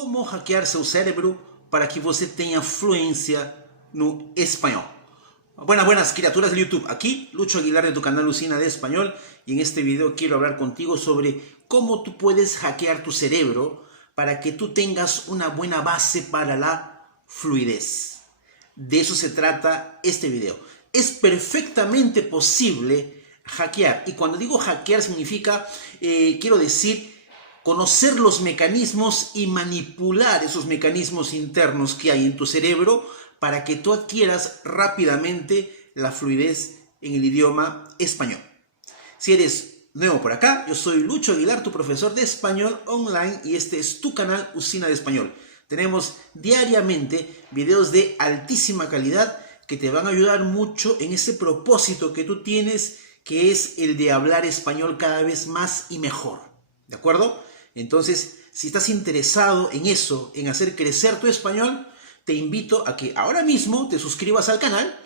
como hackear seu cérebro para que você tenha fluência no espanhol. Buenas criaturas de YouTube, aquí Lucho Aguilar de tu canal Lucina de Español, y en este video quiero hablar contigo sobre cómo tú puedes hackear tu cerebro para que tú tengas una buena base para la fluidez. De eso se trata este video. Es perfectamente posible hackear, y cuando digo hackear significa, quiero decir, conocer los mecanismos y manipular esos mecanismos internos que hay en tu cerebro para que tú adquieras rápidamente la fluidez en el idioma español. Si eres nuevo por acá, yo soy Lucho Aguilar, tu profesor de español online, y este es tu canal Usina de Español. Tenemos diariamente videos de altísima calidad que te van a ayudar mucho en ese propósito que tú tienes, que es el de hablar español cada vez más y mejor. ¿De acuerdo? Entonces, si estás interesado en eso, en hacer crecer tu español, te invito a que ahora mismo te suscribas al canal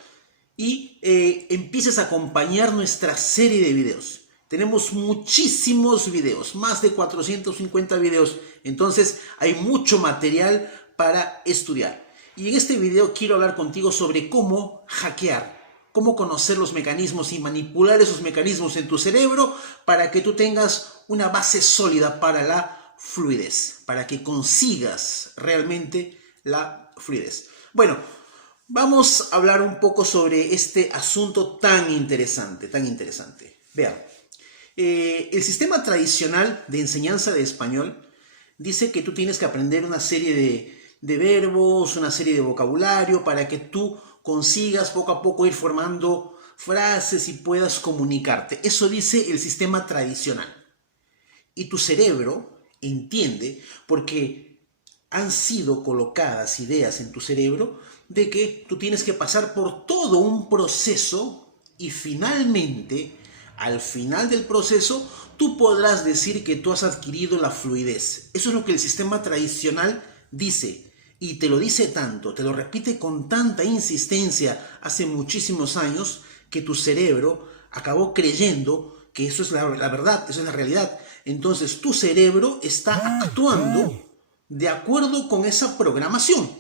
y empieces a acompañar nuestra serie de videos. Tenemos muchísimos videos, más de 450 videos, entonces hay mucho material para estudiar. Y en este video quiero hablar contigo sobre cómo hackear, cómo conocer los mecanismos y manipular esos mecanismos en tu cerebro para que tú tengas una base sólida para la fluidez, para que consigas realmente la fluidez. Bueno, vamos a hablar un poco sobre este asunto tan interesante, Vean, el sistema tradicional de enseñanza de español dice que tú tienes que aprender una serie de verbos, una serie de vocabulario para que tú consigas poco a poco ir formando frases y puedas comunicarte. Eso dice el sistema tradicional. Y tu cerebro entiende, porque han sido colocadas ideas en tu cerebro de que tú tienes que pasar por todo un proceso y finalmente, al final del proceso, tú podrás decir que tú has adquirido la fluidez. Eso es lo que el sistema tradicional dice. Y te lo dice tanto, te lo repite con tanta insistencia hace muchísimos años, que tu cerebro acabó creyendo que eso es la verdad, eso es la realidad. Entonces tu cerebro está actuando de acuerdo con esa programación.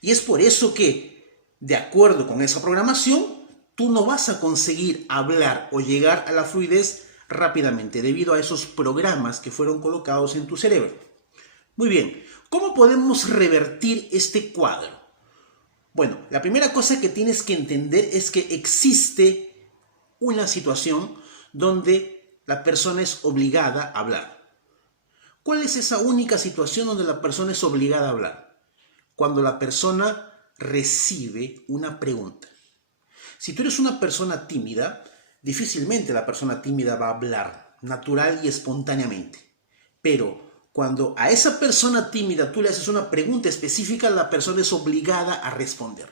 Y es por eso que, de acuerdo con esa programación, tú no vas a conseguir hablar o llegar a la fluidez rápidamente, debido a esos programas que fueron colocados en tu cerebro. Muy bien, ¿cómo podemos revertir este cuadro? Bueno, la primera cosa que tienes que entender es que existe una situación donde la persona es obligada a hablar. ¿Cuál es esa única situación donde la persona es obligada a hablar? Cuando la persona recibe una pregunta. Si tú eres una persona tímida, difícilmente la persona tímida va a hablar natural y espontáneamente. Pero cuando a esa persona tímida tú le haces una pregunta específica, la persona es obligada a responder.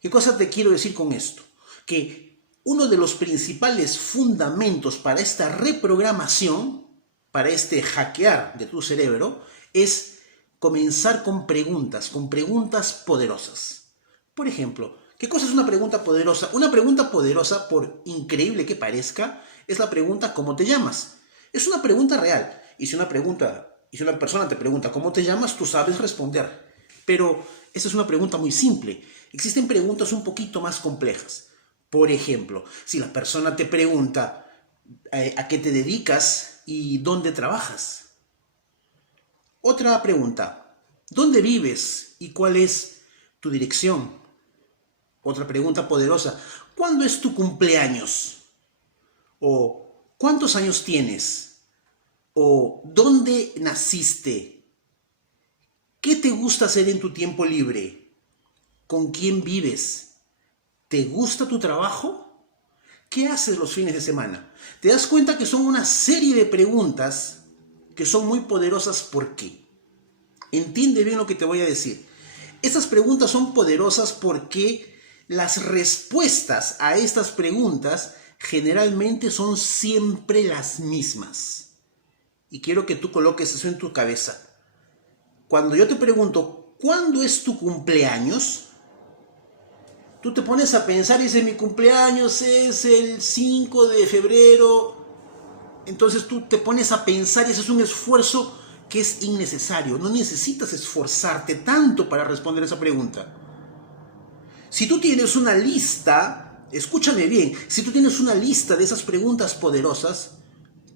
¿Qué cosa te quiero decir con esto? Que uno de los principales fundamentos para esta reprogramación, para este hackear de tu cerebro, es comenzar con preguntas poderosas. Por ejemplo, ¿qué cosa es una pregunta poderosa? Una pregunta poderosa, por increíble que parezca, es la pregunta ¿cómo te llamas? Es una pregunta real. Y si una persona te pregunta ¿cómo te llamas?, tú sabes responder. Pero esa es una pregunta muy simple. Existen preguntas un poquito más complejas. Por ejemplo, si la persona te pregunta ¿a qué te dedicas y dónde trabajas? Otra pregunta, ¿dónde vives y cuál es tu dirección? Otra pregunta poderosa, ¿cuándo es tu cumpleaños? O ¿cuántos años tienes? O ¿dónde naciste? ¿Qué te gusta hacer en tu tiempo libre? ¿Con quién vives? ¿Te gusta tu trabajo? ¿Qué haces los fines de semana? Te das cuenta que son una serie de preguntas que son muy poderosas. ¿Por qué? Entiende bien lo que te voy a decir. Estas preguntas son poderosas porque las respuestas a estas preguntas generalmente son siempre las mismas. Y quiero que tú coloques eso en tu cabeza. Cuando yo te pregunto, ¿cuándo es tu cumpleaños?, tú te pones a pensar y dices, mi cumpleaños es el 5 de febrero. Entonces tú te pones a pensar y ese es un esfuerzo que es innecesario. No necesitas esforzarte tanto para responder esa pregunta. Si tú tienes una lista, escúchame bien, si tú tienes una lista de esas preguntas poderosas,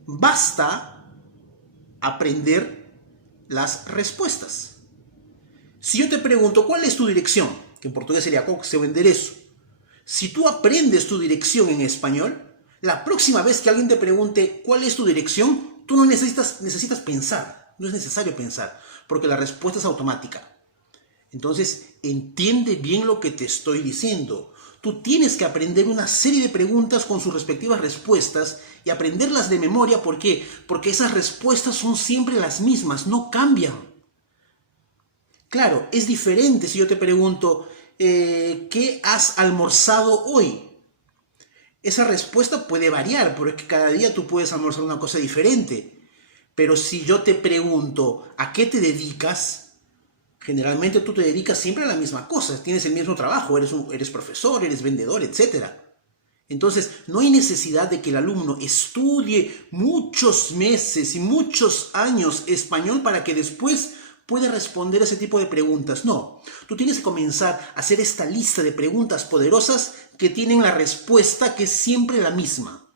basta aprender las respuestas. Si yo te pregunto, ¿cuál es tu dirección? Que en portugués sería qual seu endereço. Si tú aprendes tu dirección en español, la próxima vez que alguien te pregunte cuál es tu dirección, tú no necesitas pensar. No es necesario pensar, porque la respuesta es automática. Entonces, entiende bien lo que te estoy diciendo. Tú tienes que aprender una serie de preguntas con sus respectivas respuestas y aprenderlas de memoria. ¿Por qué? Porque esas respuestas son siempre las mismas, no cambian. Claro, es diferente si yo te pregunto, ¿qué has almorzado hoy? Esa respuesta puede variar, porque cada día tú puedes almorzar una cosa diferente. Pero si yo te pregunto, ¿a qué te dedicas? Generalmente tú te dedicas siempre a la misma cosa, tienes el mismo trabajo, eres profesor, eres vendedor, etc. Entonces, no hay necesidad de que el alumno estudie muchos meses y muchos años español para que después pueda responder ese tipo de preguntas. No, tú tienes que comenzar a hacer esta lista de preguntas poderosas que tienen la respuesta que es siempre la misma.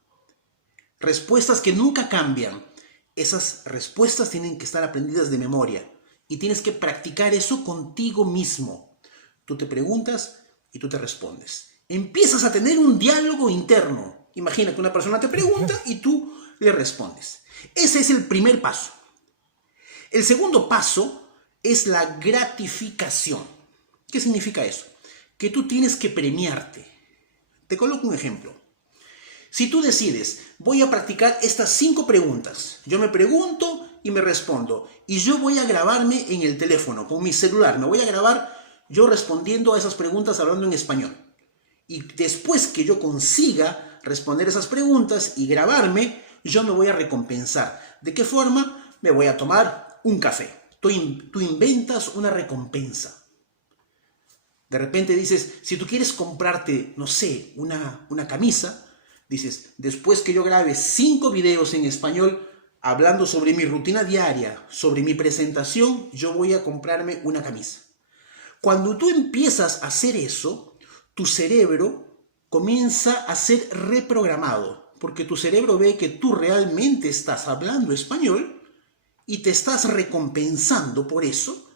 Respuestas que nunca cambian. Esas respuestas tienen que estar aprendidas de memoria. Y tienes que practicar eso contigo mismo. Tú te preguntas y tú te respondes. Empiezas a tener un diálogo interno. Imagina que una persona te pregunta y tú le respondes. Ese es el primer paso. El segundo paso es la gratificación. ¿Qué significa eso? Que tú tienes que premiarte. Te coloco un ejemplo. Si tú decides, voy a practicar estas 5 preguntas. Yo me pregunto y me respondo. Y yo voy a grabarme en el teléfono, con mi celular. Me voy a grabar yo respondiendo a esas preguntas hablando en español. Y después que yo consiga responder esas preguntas y grabarme, yo me voy a recompensar. ¿De qué forma? Me voy a tomar un café. Tú inventas una recompensa. De repente dices, si tú quieres comprarte, no sé, una camisa, dices, después que yo grabe 5 videos en español hablando sobre mi rutina diaria, sobre mi presentación, yo voy a comprarme una camisa. Cuando tú empiezas a hacer eso, tu cerebro comienza a ser reprogramado, porque tu cerebro ve que tú realmente estás hablando español y te estás recompensando por eso.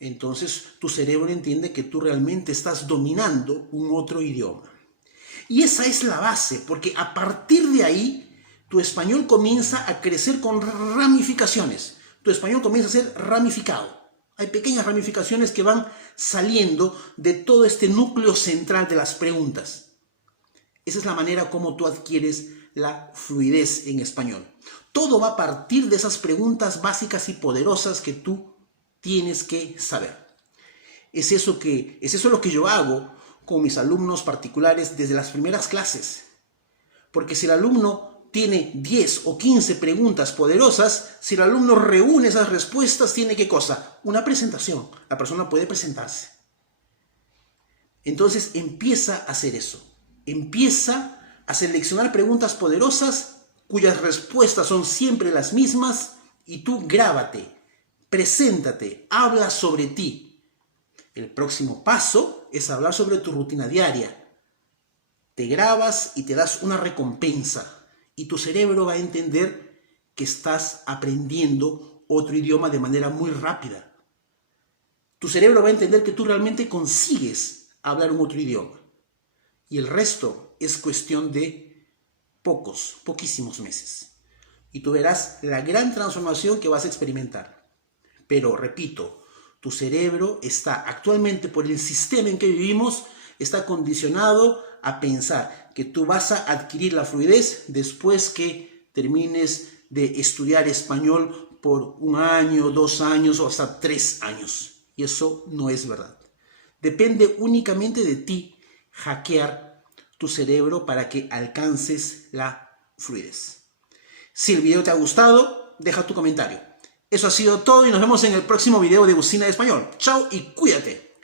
Entonces tu cerebro entiende que tú realmente estás dominando un otro idioma. Y esa es la base, porque a partir de ahí, tu español comienza a crecer con ramificaciones. Tu español comienza a ser ramificado. Hay pequeñas ramificaciones que van saliendo de todo este núcleo central de las preguntas. Esa es la manera como tú adquieres la fluidez en español. Todo va a partir de esas preguntas básicas y poderosas que tú tienes que saber. Es eso lo que yo hago con mis alumnos particulares desde las primeras clases. Porque si el alumno tiene 10 o 15 preguntas poderosas, si el alumno reúne esas respuestas, ¿tiene qué cosa? Una presentación. La persona puede presentarse. Entonces empieza a hacer eso. Empieza a seleccionar preguntas poderosas cuyas respuestas son siempre las mismas y tú grábate, preséntate, habla sobre ti. El próximo paso es hablar sobre tu rutina diaria. Te grabas y te das una recompensa. Y tu cerebro va a entender que estás aprendiendo otro idioma de manera muy rápida. Tu cerebro va a entender que tú realmente consigues hablar un otro idioma. Y el resto es cuestión de poquísimos meses. Y tú verás la gran transformación que vas a experimentar. Pero, repito, tu cerebro está actualmente, por el sistema en que vivimos, está condicionado a pensar que tú vas a adquirir la fluidez después que termines de estudiar español por 1 año, 2 años o hasta 3 años. Y eso no es verdad. Depende únicamente de ti hackear tu cerebro para que alcances la fluidez. Si el video te ha gustado, deja tu comentario. Eso ha sido todo y nos vemos en el próximo video de Bucina de Español. Chao y cuídate.